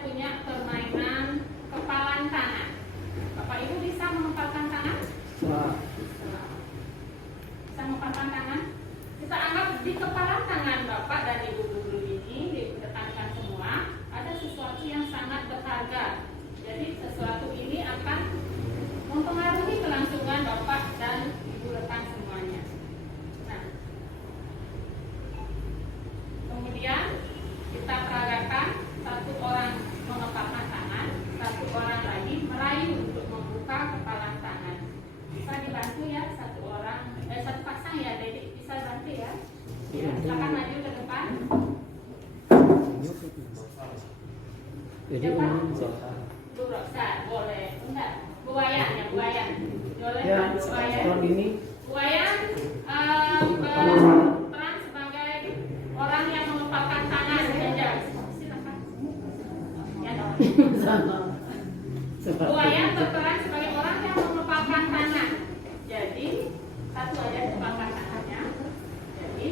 punya permainan kepalan tangan. Bapak Ibu bisa mengepalkan tangan? Bisa mengepalkan tangan? Kita anggap di kepalan tangan Bapak dan Ibu guru ini, ditekankan semua, ada sesuatu yang sangat berharga. Jadi sesuatu ini akan mempengaruhi kelangsungan Bapak dan Ibu rekan semuanya. Nah, kemudian kita peragakan satu orang mengepalkan tangan, satu orang lagi merayu untuk membuka kepalan tangan. Bisa dibantu ya satu orang, satu pasang ya, Dedi bisa bantu ya. Ya, silakan maju ke depan. Siapa? Bu Rosa, boleh. Enggak, Bu Wayan ya, Bu Wayan. Boleh ya, Bu Wayan. Bu Wayan berperan sebagai orang yang mengepalkan tangan saja. Silakan. Ya, Bu Wayan berperan sebagai orang yang mengepalkan tangan. Jadi satu aja mengepalkan tangannya. Jadi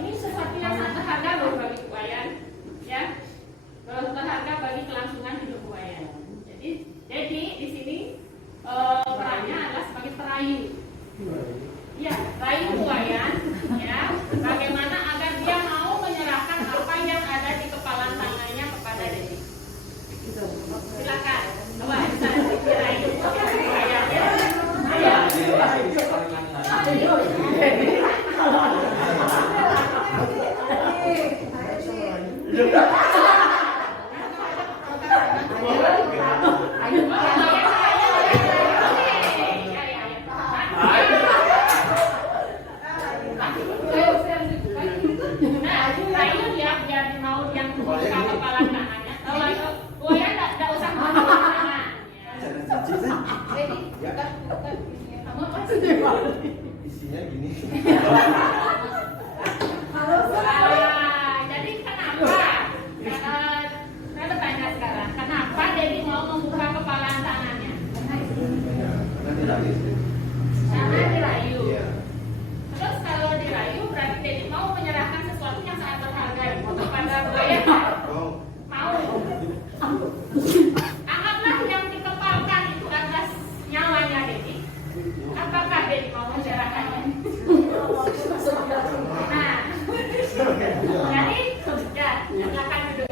ini sesuatu yang sangat berharga loh bagi Bu Wayan, ya. Berharga bagi kelangsungan hidup Bu Wayan. Jadi di sini perannya adalah sebagai perayu. Ya, rayu Bu Wayan, ya. Bagaimana agar dia mau menyerahkan apa yang ada di kepalan tangannya kepada Dedi. Silakan. Coba bisa dirayu Bu Wayan ya. Isinya gini. Jadi kenapa? Saya bertanya sekarang, kenapa Dedi mau membuka kepalan tangannya? Karena dirayu. Terus kalau dirayu berarti Dedi mau menyerahkan sesuatu yang sangat berharga kepada Bu Wayan. Mau. Anggaplah yang dikepalkan itu adalah nyawanya Dedi. Apakah Dedi mau menyerahkannya? Nah, jadi ya, silakan duduk.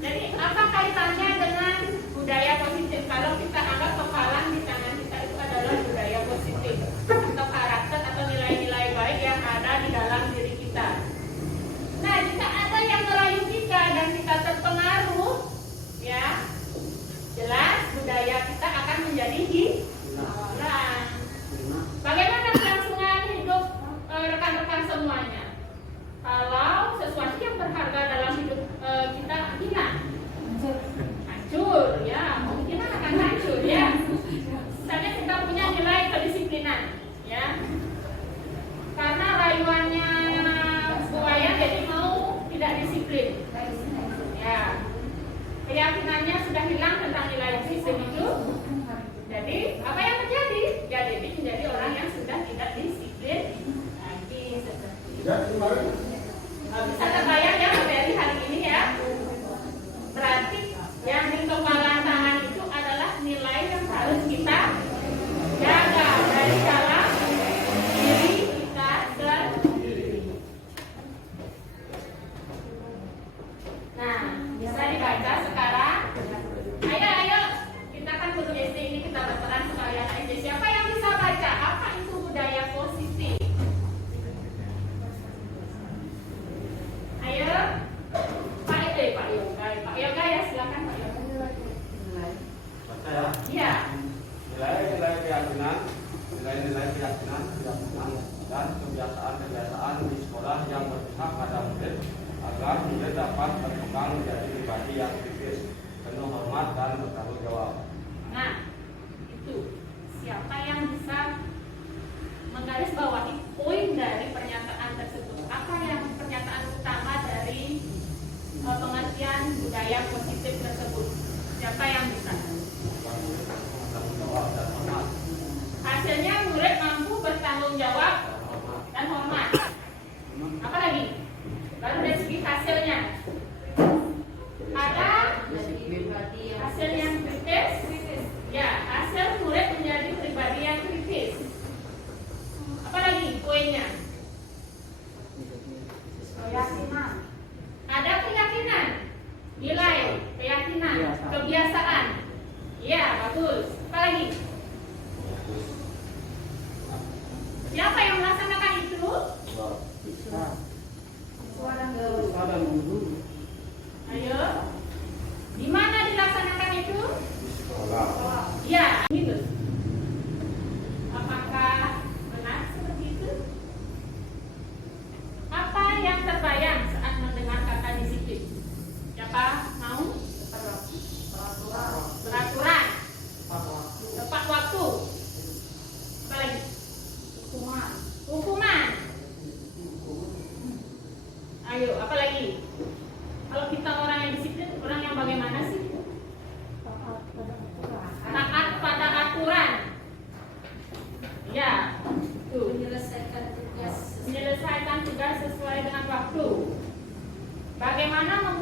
Jadi apa kaitannya dengan budaya positif? Kalau kita anggap kepalan di tangan kita itu adalah budaya positif atau karakter atau nilai-nilai baik yang ada di dalam diri kita. Nah, jika ada yang merayu kita dan kita terpengaruh, ya jelas budaya kita akan menjadi hilang. Bagaimana kelangsungan hidup rekan-rekan semuanya? Kalau sesuatu yang berharga dalam hidup kita hilang, hancur, ya, kemungkinan akan hancur, ya. Misalnya kita punya nilai kedisiplinan, ya, karena rayuannya Bu Wayan jadi mau tidak disiplin, ya, keyakinannya sudah hilang tentang nilai disiplin itu. Jadi apa yang terjadi? Ya, Dedi menjadi orang yang sudah tidak disiplin lagi seperti itu. Bisa terbayang ya materi hari ini ya. Berarti yang di kepalan tangan itu adalah nilai yang harus kita jaga dari dalam diri kita sendiri. Nah, bisa dibaca sekarang. Ayo, kita kan guru SD ini, kita berperan sebagai anak SD. Siapa yang bisa baca? Apa itu budaya positif?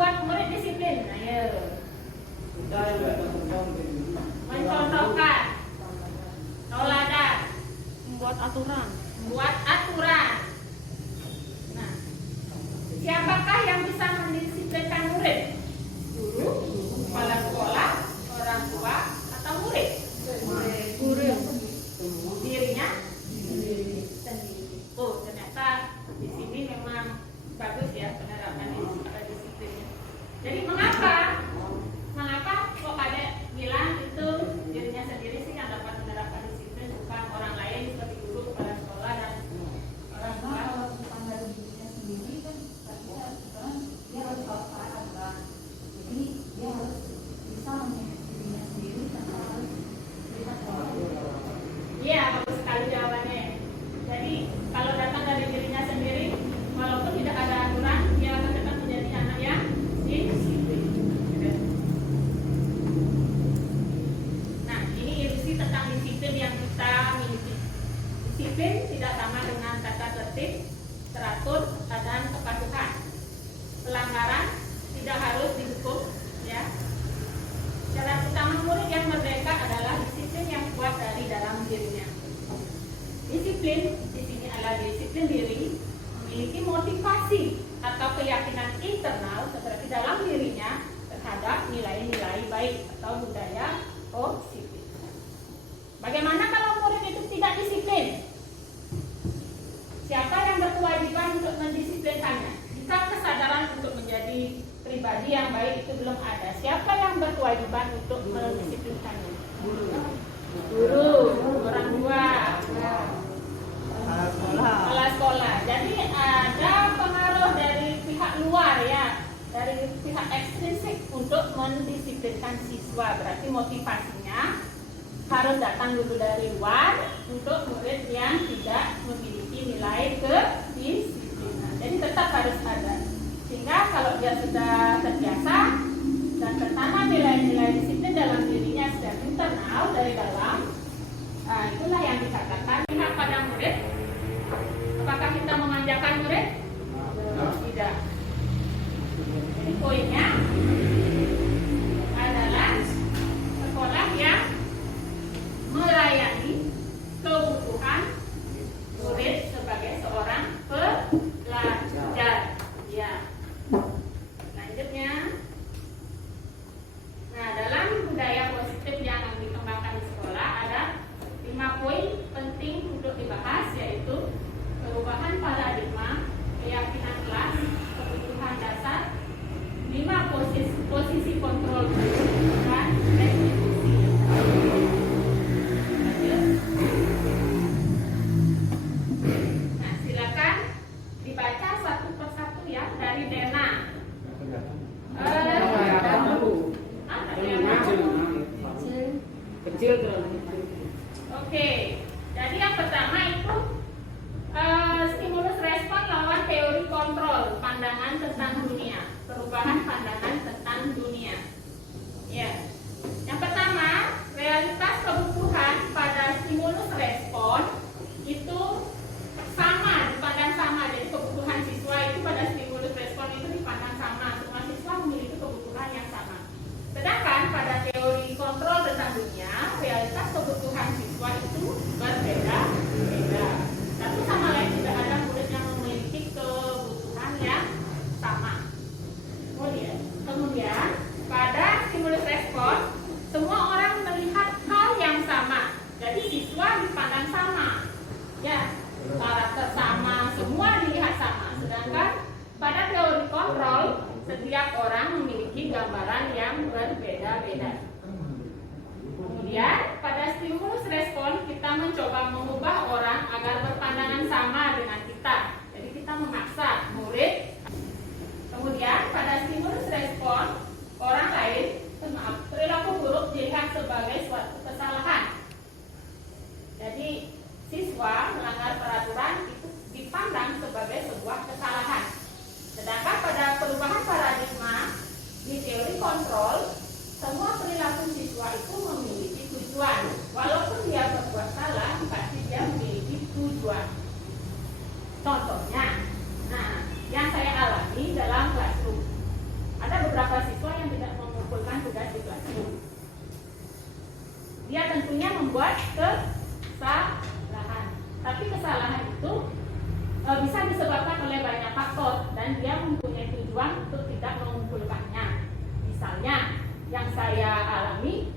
membuat murid disiplin. Ayo. Mencontohkan. Tauladan. Membuat aturan. Membuat aturan. Nah, siapakah yang bisa mendisiplinkan murid? Guru, kepala sekolah, orang tua, atau murid? Guru. Dirinya sendiri. Oh, ternyata di sini memang bagus ya penerapan disiplinnya. Jadi mengapa kok ada bilang itu dirinya sendiri sih yang dapat menerapkan disiplin, bukan orang lain seperti guru, kepala sekolah, dan orang tua? Kalau bukan dari dirinya sendiri kan dia harus tahu aturan. Jadi dia harus bisa memanage dirinya sendiri tanpa harus lihat orang. Iya, bagus sekali jawabannya. Jadi kalau datang dari dirinya sendiri, walaupun tidak ada aturan, dia akan tetap menjadi anak yang disiplin. Nah, ini ilusi tentang disiplin yang kita miliki. Disiplin tidak sama dengan tata tertib, teratur, dan kepatuhan. Pelanggaran tidak harus dihukum, ya. Syarat utama murid yang merdeka adalah disiplin yang kuat dari dalam dirinya. Disiplin di sini adalah disiplin diri, memiliki motivasi atau keyakinan internal seperti dalam dirinya terhadap nilai-nilai baik atau budaya positif. Bagaimana kalau murid itu tidak disiplin? Siapa yang berkewajiban untuk mendisiplinkannya? Jika kesadaran untuk menjadi pribadi yang baik itu belum ada, siapa yang berkewajiban untuk mendisiplinkannya? Guru, orang tua, kepala sekolah. Jadi ada pengaruh dari pihak luar ya, dari pihak ekstrinsik untuk mendisiplinkan siswa. Berarti motivasinya harus datang dulu dari luar untuk murid yang tidak memiliki nilai kedisiplinan. Jadi tetap harus ada. Sehingga kalau dia sudah terbiasa dan tertanam nilai-nilai disiplin dalam dirinya secara internal dari dalam, itulah yang dikatakan lihat pada murid. Apakah kita memanjakan murid? Tidak. Jadi poinnya adalah sekolah yang melayani kebutuhan murid sebagai seorang pelajar. Ya. Selanjutnya, nah dalam budaya positif yang dikembangkan di sekolah ada 5 poin penting untuk dibahas, yaitu perubahan paradigma, keyakinan kelas, kebutuhan dasar, 5 posisi kontrol dan restitusi. Nah, silakan dibaca satu persatu ya dari Dena. Kecil tuh. Oke, jadi yang pertama itu stimulus respon lawan teori kontrol, pandangan tentang dunia, perubahan pandangan tentang dunia. Ya, yang pertama realitas kebutuhan pada stimulus respon itu sama, dipandang sama. Jadi kebutuhan siswa itu pada stimulus respon itu dipandang sama. Semua siswa memiliki kebutuhan yang sama. Sedangkan pada teori kontrol tentang dunia, realitas kebutuhan siswa itu berbeda-beda. Satu sama lain tidak ada murid yang memiliki kebutuhan yang sama. Kemudian pada stimulus respon, semua orang melihat hal yang sama. Jadi siswa dipandang sama. Ya, karakter sama, semua dilihat sama. Sedangkan pada teori kontrol, setiap orang memiliki gambaran yang berbeda-beda. Kemudian pada stimulus respon, kita mencoba mengubah orang agar berpandangan sama dengan kita. Jadi kita memaksa murid. Kemudian pada stimulus respon, orang lain, perilaku buruk dilihat sebagai suatu kesalahan. Jadi siswa melanggar peraturan itu dipandang sebagai sebuah kesalahan. Sedangkan pada perubahan paradigma di teori kontrol, semua perilaku siswa itu memiliki tujuan. Walaupun dia berbuat salah, pasti dia memiliki tujuan. Contohnya, nah, yang saya alami dalam classroom, ada membuat kesalahan. Tapi kesalahan itu bisa disebabkan oleh banyak faktor dan dia mempunyai tujuan untuk tidak mengumpulkannya. Misalnya yang saya alami,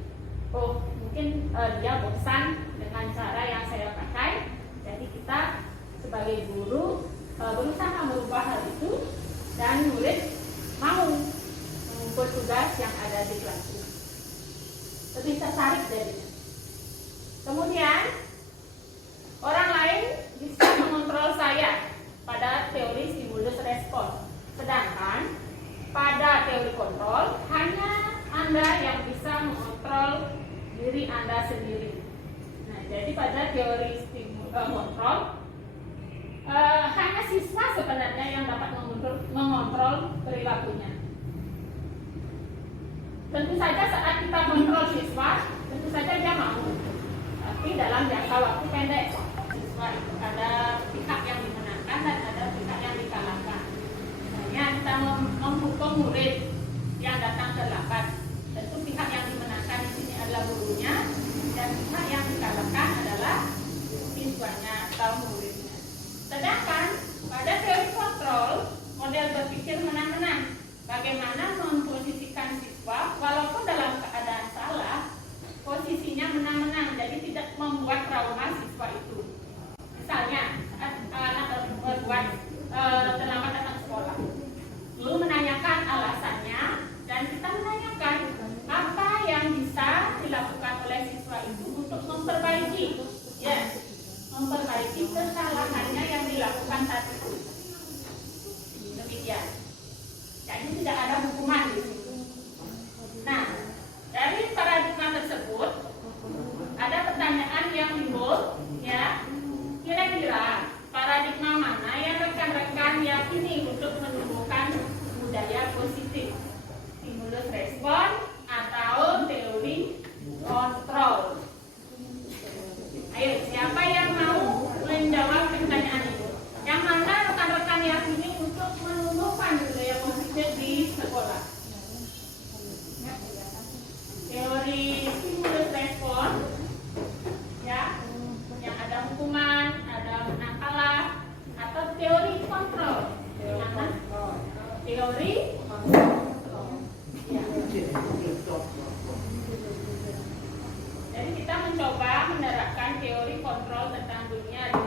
mungkin dia bosan dengan cara yang saya pakai, jadi kita sebagai guru berusaha merubah hal itu dan murid mau mengumpul tugas yang ada di kelas ini. Lebih tertarik jadinya. Kemudian orang lain bisa mengontrol saya pada teori stimulus respon. Sedangkan pada teori kontrol hanya Anda yang bisa mengontrol diri Anda sendiri. Nah, jadi pada teori kontrol hanya siswa sebenarnya yang dapat mengontrol perilakunya. Tentu saja saat kita mengontrol siswa, tentu saja dia mau. Tapi dalam jangka waktu pendek, siswa itu ada pihak yang dimenangkan dan ada pihak yang dikalahkan. Misalnya kita menghukum murid yang datang terlambat, tentu pihak yang dimenangkan di sini adalah gurunya dan pihak yang dikalahkan adalah siswanya atau muridnya. Sedangkan pada teori kontrol, model berpikir menang-menang. Bagaimana memposisikan siswa walaupun dalam keadaan salah, posisinya menang-menang, jadi tidak membuat trauma siswa itu. Misalnya saat anak berbuat terlambat datang sekolah, guru menanyakan alasannya dan kita menanyakan apa yang bisa dilakukan oleh siswa itu untuk memperbaiki kesalahannya yang dilakukan saat itu. Demikian. Jadi tidak ada hukuman di situ. Nah, dari paradigma tersebut ada pertanyaan yang timbul, ya. Kira-kira paradigma mana yang rekan-rekan yakini untuk menumbuhkan budaya positif? Stimulus respon atau teori kontrol? Ayo, siapa yang mau menjawab pertanyaan itu? Yang mana rekan-rekan yakini untuk menumbuhkan budaya positif di sekolah? Teori stimulus respon, ya, yang ada hukuman, ada menang kalah, atau teori kontrol? Mana? Teori kontrol. Ya. Jadi kita mencoba menerapkan teori kontrol tentang dunia di